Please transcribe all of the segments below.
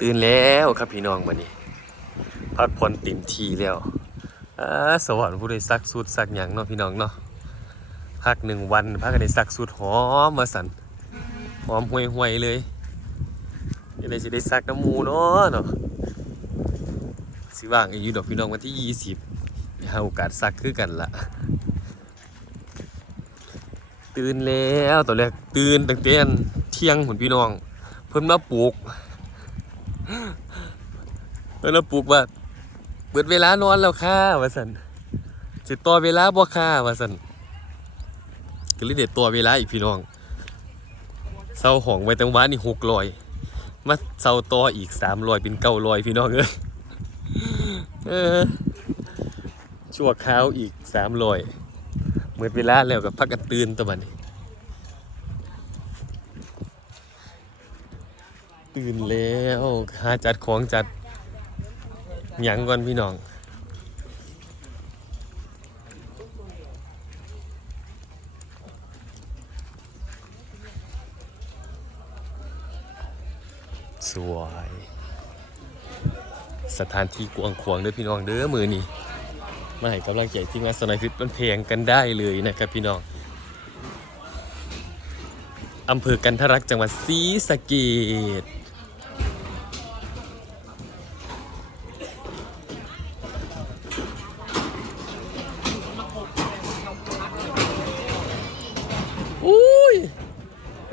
ตื่นแล้วครับพี่น้องวันนี้ พักผ่อนเต็มทีแล้วอสวรรค์ผู้ใดซักสูตรซักหยังเนาะพี่น้องเนาะพักหนึ่งวันพักกันได้ซักสูตรหอมมาสันหอมห่วยห่วยเลยยังไงจะได้ซักน้ำมูเนาะเนาะสิว่างอยู่ดอกพี่น้องวันที่ยี่สิบหาโอกาสซักคือกันละตื่นแล้วตอนแรกตื่นตั้งแต่เที่ยงหุ่นพี่น้อง เพิ่นมาปลุก เพิ่นมาปลุกว่าเปิดเวลานอนแล้วค่ะว่าซั่นสิต่อเวลาบ่ค่ะว่าซั่นก็เลยเด็ดตัวเวลาอีกพี่น้องเซาห้องไว้ตั้งวานนี่600มาเซาต่ออีก300เป็น900พี่น้องเอ้ยชั่วคราวอีก300หมดเวลาแล้วก็พักกันตื่นตัวบัดนี้ ตื่นแล้วหาจัดของจัดหยังก่อนพี่น้อง สวย สถานที่กวางขวางเด้อพี่น้องเด้อมือนี่มาให้กำลังใจที่งานสนายฟิตมันเพลงกันได้เลยนะครับพี่น้องอำเภอกันทรักจังหวัดศรีสะเกษ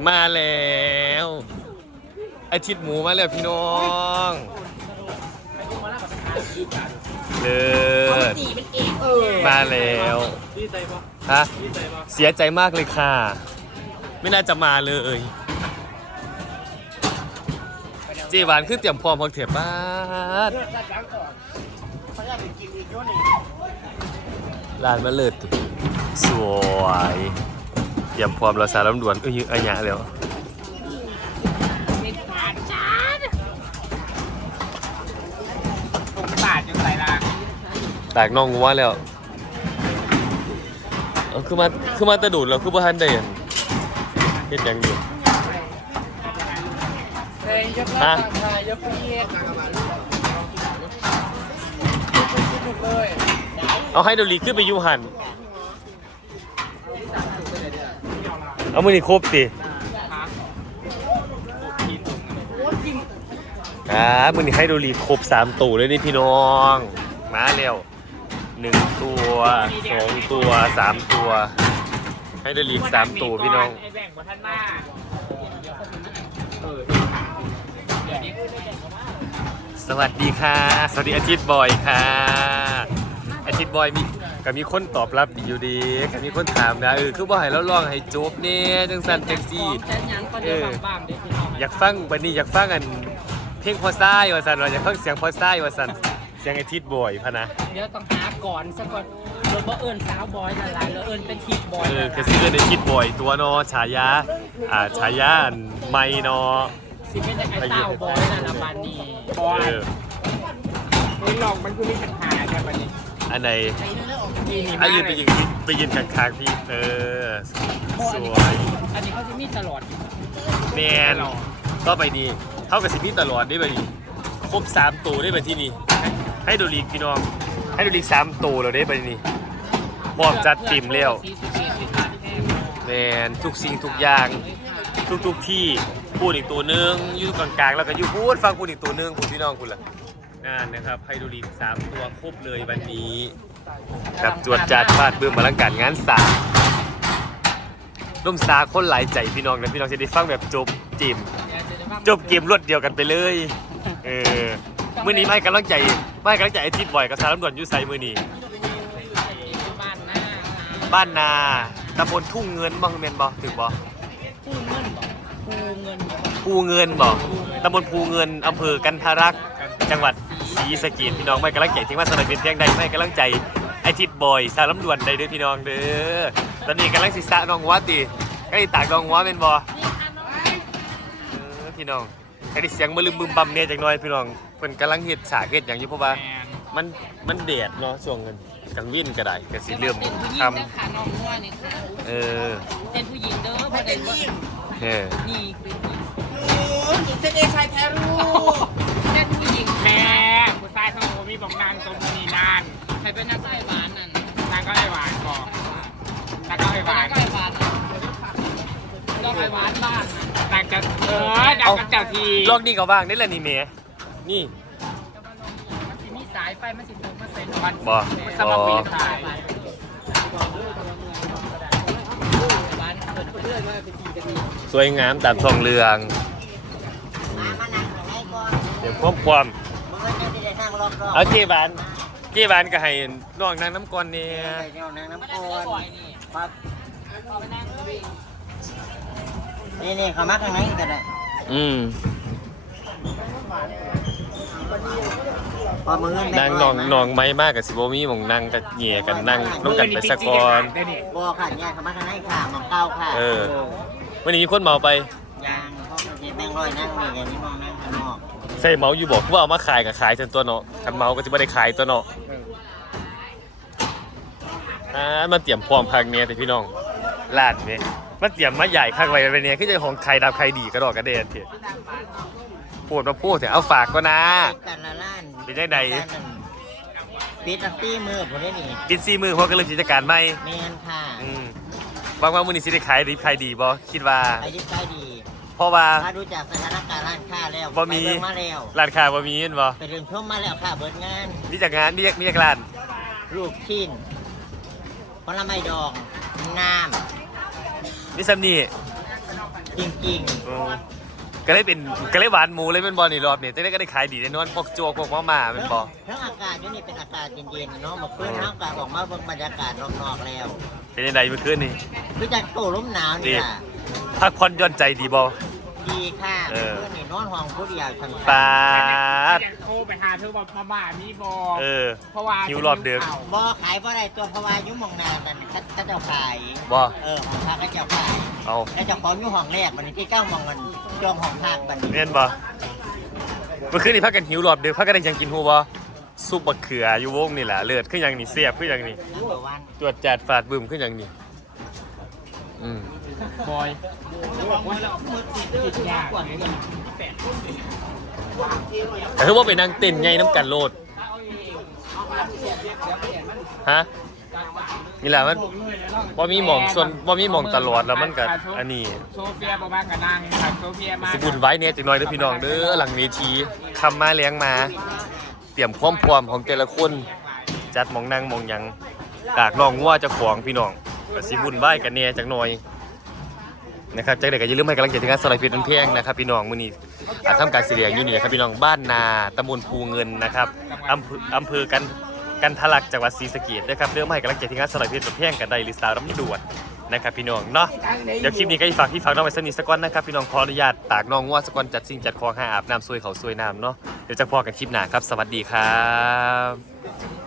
มาแล้วอาทิตหมูมาแล้วพี่น้องเลิศตีเป็นเองมาแล้วฮะเสียใจมากเลยค่ะ ไม่น่าจะมาเลยเจหวานขึ้นเตรียมพร้อมพักเถียบ้านเถื่อนเขานร้านมาเลิศสวย เตรียมพร้อมเราสารลำดวนเอ้ยอันยะแล้วเป็นขาดจ้าตรงตาดยังใส่ละแตกน่องงัวแล้วเอาคือมาคือมาแตะดูดเราคือบ่ทันได้อันเฮ็ดหยังอยู่เฮ้ยยกเลิกต่างชายกเพียรสนุกเอาให้ดูลีขึ้นไปอยูหัน เอามือนี่ครบติอ่ามือนี่ให้ดูลีครบสามตัวเลยนี่พี่น้อง มาแล้วหนึ่งตัวสองตัวสามตัว ให้ดูลีสามตัวพี่น้องสวัสดีค่ะ สวัสดีอาทิตย์บอยค่ะ อาทิตย์บอยมี ก็มีคนตอบรับดีอยู่ดีก็มีคนถามนะเออคือบ่ให้เราลองให้จบเนี่ยจังสันจังซี่ฉันยังก็เดี๋ยวบ้างๆเดี๋ยวพี่น้องอยากฟังบันนี้อยากฟังอัน เพลงพอซ้ายว่าสันว่าอยากฟังเสียงพอซ้ายว่าสันเสียงอาทิตย์บอยพะนะเดี๋ยวต้องหาก่อนสักก่อนรถบ่เอิญสาวบอยนั่นแหละแล้วเอิญเป็นทีบอยเออนั่นแหคืละอซื้อในอาทิตย์บอยตัวเนอฉายาอ่าฉายาอันไม่เนอสิเป็นไอ้เต้าบอยนั่นละบานนี่บอเอลอมึงลองมันคือมีปัญหากันปะนี่อันไหน มีนี่อามายืนเลไปยยืนไปยืนข้างๆพี่ เออ สวยอันนี้เขาจะมีตลอดแมนต่อไปนี้เท่ากับสิมีตลอดได้ไปนี่ครบสามตัวได้ไปที่นี่ ให้ดูลีกพี่น้อง ให้ดูลีกสามตัวเราได้ไปนี่บอมจัดติ่มแล้วสีสุเกตสีขาดแท้แมนทุกสิ่งทุกอย่างทุกทุกๆที่พูดอีกตัวหนึงอยู่กลางๆ แล้วก็อยู่พูดฟังพูดอีกตัวหนึงคุณพี่น้องคุณล่ะนั่นนะครับไฮดูลีกสามตัวครบเลยวันนี้ กับจวดจัดฟาดเบื้องมาลังการงานสามร่มสาคนหลายใจพี่น้องนะพี่น้องจะได้ฟังแบบจบจิมจบเกมรวดเดียวกันไปเลย เออมื่อนี้ไม่กำลังใจไม่กำลังใจไอทิดบ่อยกับสารลำดวนอยูไซมือนี้บ้านหน้าบ้านนาตำบลทุ่งเงินบ้างเมนบ่ถึงบ่ผู้เงินบอกผู้เงินบอกภูเงินบ่ตำบลภูเงินอำเภอกันทารักษ์ จังหวัดศรีสะเกษพี่น้องไม่กำลังใจที่ว่าสนามบินเพียงใดไม่กำลังใจไอทิดบอยสารลำดวนใดเด้อพี่น้องเด้อตอนนี้กำลังสิสะน้องวัดดิก็ได้ตากน้องวัดเป็นบ่เออพี่น้องก็ได้เสียงมะลืมบึมบัมเนี่ยจังน้อยพี่น้องเพิ่นกำลังเฮ็ดฉากเฮ็ดหยังอยู่เพราะว่าแมนมันมันแดดเนาะช่วงนั้นกลางวินก็ได้ก็สิเริ่มเป็นผู้หญิงทเด้อค่ะน้องนัวนี่ค่ะำเออเป็นผู้หญิงเด้อบ่ได้ว่าเออนี่คือผู้หญิงหญิงเกินแม่ผู้ชายสมบูมีบอกนานสมบูมีนานใครเป็นนักไต้หวานนั่นนังก็ไอ้หวานก่อนนังก็ไอ้หวานก็ไอ้หวานก็ไอ้หวานบ้านนังจะเออนางก็เจ้าทีลอกนี่ก็บ้างนี่แหละนี่เมียนี่มีสายไฟมันสิบโมงมันใส่นอนบ่สมัครปีสายสวยงามตามทองเรือง ก่อนเดี๋ยวความความมึงก็จะได้นั่งรอบๆเอาเกบานเกบานก็ให้น้องนางน้ำก่อนเนี่ยไปเที่ยวนั่งน้ำก่อนครับนี่นี่เขามาข้างในกันได้อืมพอมือเงินนางน้องน้องไม้มากกับสิบมีหมองนั่งกับเหงียกันนั่งน้องกันไปสักก่อนได้นี่บอค่ะเนี่ยเขามาข้างในค่ะหมองเก้าค่ะ เออวันนี้มีคนเมาไปยางพ่อเห็นแบงค์ร้อยนั่งนี่อย่างนี้มองนั่งข้าง นอกใส่เมาอยู่บอกว่าเอามาขายกับขายจนตัวเนาะคันเมาก็จะไม่ได้ขายตัวเนาะอ่ามันเตรียมพร้อมพักเนี่ยแต่พี่น้องลาดเนี่ยมันเตรียมมาใหญ่ข้างไว้ไปเนี่ยคือจะของใครดับใครดีกระดอกกระเด็นเถอะพูดมาพูดเถอะเอาฝากก็นะกันละล้านเป็นจังใดปิดอันตี้มือผมได้นี่ปิดซีมือเพราะก็เริ่มกิจการใหม่เมนค่ะอืมบางว่ามือนี้สิได้ขายดีขายดีบ่คิดว่าไปดีไปดี เพราะว่าถ้าดูจากสถานการณ์ร้านค้าแล้วบ่มีไปเบิ่งมาแล้วร้านค้าบ่มีเห็นบ่ไปเดินชมมาแล้วค่ะเบิดงาน มีจากงานมีจากมีจากร้านลูกชิ้นผลไม้ดองน้มีซัมนี่ำจริงอืมก็เลยเป็นก็เลยหวานหมูเลยเป็นบ่นี่รอบนี้จะได้ก็ได้ขายดีแน่นอนพวกโจ๊กพวกมาม่าๆเป็นบ่ ทั้งอากาศอยู่นี่เป็นอากาศเย็นๆเนาะเมาคืนทั้งอากาศออกมาเบิ่งบรรยากาศนอกๆแล้ว เป็นยังไงเมื่อคืนนี่ คือจะโตลมหนาวนี่ล่ะ พักผ่อนหย่อนใจดีบ่ดีค่ะเออ เพื่อนนี่นอนห้องผู้เดียวชันปาดอยากโทรไปหาเธอบอกมาบ้ามีบอเออ เพราะว่าหิวรอบเดิมบ่ขายบ่ได้ตัวเพราะว่าอยุ่หมองนานั่นเขาเขาเจ้าขายบ่เออของพักเขาเจ้าขายเอาแล้วเจ้าของอยู่ห้องแรกบัดนี้ที่เก้ามองกันจองห้องพักบัดนี้เรียนบ่เมื่อคืนนี่พักกันหิวรอบเดียวพักกันได้หยังกินฮู้บ่ซุปบักเขืออยู่วงนี่แหละเลือดขึ้นยังนี่เสียบขึ้นยังนี่ นัมเบอร์วันตรวจจัดฝาดบึมขึ้นยังนี่อืม บอยผิดยากเลยแต่คือว่าไปนั่งเต้นไงน้ำกันโลด ฮะ นี่แหละมันว่ามีหมองส่วนว่ามีหมองตลอดแล้วมันก็อันนี้โซเฟียบอกมากับนางค่ะโซเฟียมาสิบุญไว้เนี่ยจังน้อยเด้อพี่น้องเด้อหลังเวทีคำมาเลี้ยงมา เตรียมความพร้อมของแต่ละคน จัดหมองนั่งหมองหยังตากน้องว่าเจะของพี่น้องก็สิบุญไหว้กันเนี่ยจังหน่อย นะครับจากเด็กก็อย่าลืมให้กำลังใจทีมงานสลายเพชรเป็นเพียงนะครับพี่น้องมื้อนี้อาทำการเสียงอยู่นี่นะครับพี่น้องบ้านนาตำบลภูเงินนะครับอำเภออำเภอกันกันทะลักจังหวัดศรีสะเกษนะครับเรื่องมให้กำลังใจทีมงานสลายเพชรเป็นเพียงกันได้หรือสาวรับด่วนนะครับพี่น้องเนาะเดี๋ยวคลิปนี้ก็ฝากพี่ฝากน้องไว้สนิทสก้อนนะครับพี่น้องขออนุญาตตากน้องว่าสก้อนจัดสิ่งจัดของใหาอาบน้ำซวยเขาซวยน้ำเนาะเดี๋ยวจะพอกันคลิปหน้าครับ สวัสดีครับ